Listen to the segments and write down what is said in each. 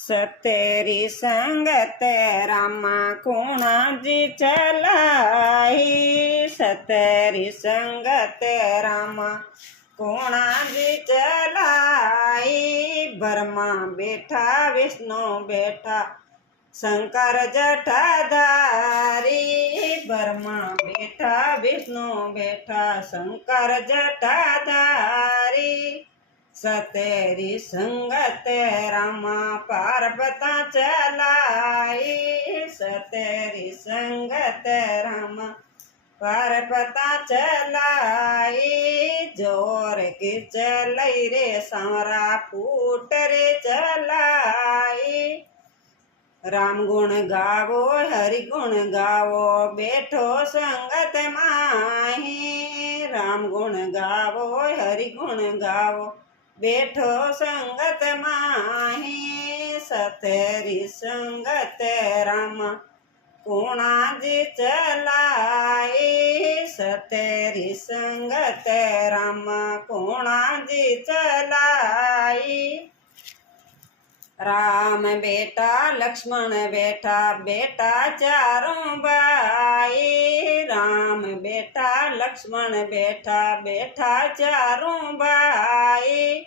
सतेरी संगत रामा कोणा जी चलाई। सतेरी संगत रामा कोणा जी चलाई। ब्रह्मा बैठा विष्णु बैठा शंकर जटाधारी। ब्रह्मा बैठा विष्णु बैठा शंकर जटाधारी। सतेरी संगत रामा पार्वता चलाई। सतेरी संगत रामा पार्वता चलाई। जोर की चलाई रे सांवरा फूट रे चलाई। राम गुण गावो हरि गुण गावो बैठो संगत माही। राम गुण गावो हरि गुण गावो बैठो संगत माही। सतेरी संगत रामा कोणा जी चलाई। सतेरी संगत रामा कोणा जी चलाई। राम बेटा लक्ष्मण बेटा बेटा चारों भाई। राम बेटा लक्ष्मण बेटा बेटा चारों भाई।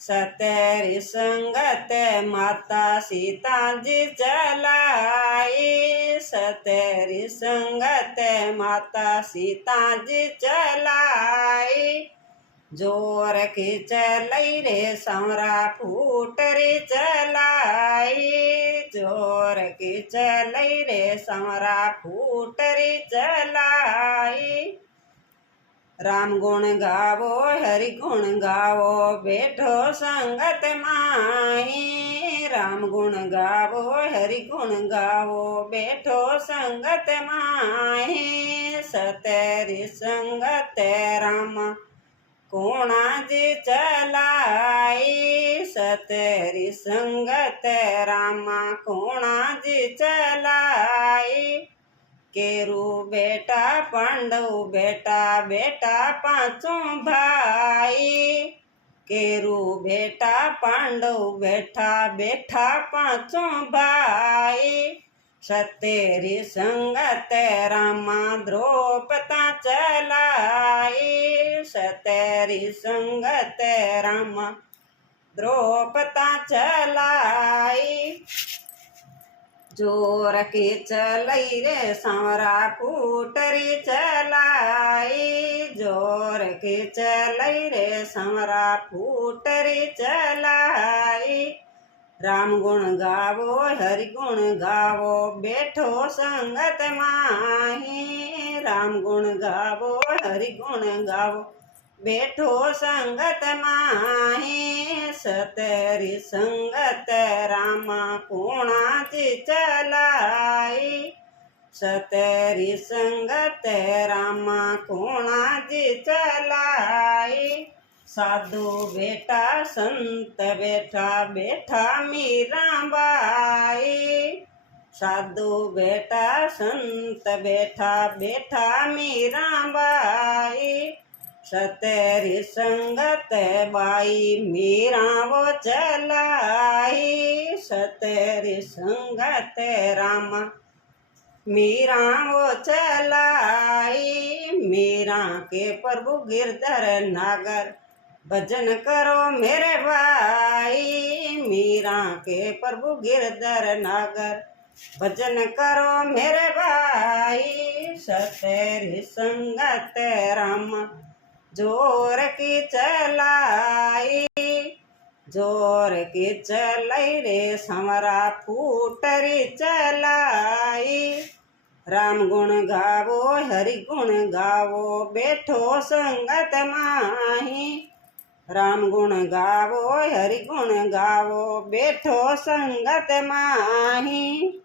सतेरी संगत माता सीता जी चलाई। सतेरी संगत माता सीता जी चलाई। जोर की चलाई रे सांवरा फूट रे चलाई। जोर की चलाई रे सांवरा फूट रे चलाई। राम गुण गावो हरि गुण गावो बैठो संगत माही। राम गुण गावो हरि गुण गावो बैठो संगत माही। सतेरी संगत रामा कोणा जी चलाई। सतेरी संगत रामा कोणा जी चलाई। केरू बेटा पांडव बेटा बेटा पांचों भाई। केरू बेटा पांडव बेटा बेटा पांचों भाई। सतेरी संगत रामा द्रौपदा चलाई। सतेरी संगत रामा द्रौपदा चलाई। जोर की चलाई रे सांवरा फूट रे चलाई। जोर की चलाई रे सांवरा फूट रे चलाई। राम गुण गावो हरि गुण गावो बैठो संगत माही। राम गुण गावो हरि गुण गावो बैठो संगत माही। सतेरी संगत रामा कोणा जी चलाई। सतेरी संगत रामा कोणा जी चलाई। साधु बेटा संत बैठा बैठा मीराबाई। साधु बेटा संत बैठा बैठा मीराबाई। सतेरी संगत बाई मीरा वो चलाई। सतेरी संगत रामा मीरा वो चलाई। मीरा के प्रभु गिरधर नागर भजन करो मेरे भाई। मीरा के प्रभु गिरधर नागर भजन करो मेरे भाई। सतेरी संगत रामा जोर की चलाई। जोर की चलाई रे सांवरा फूट रे चलाई। राम गुण गावो हरि गुण गावो बैठो संगत माही। राम गुण गावो हरि गुण गावो बैठो संगत माही।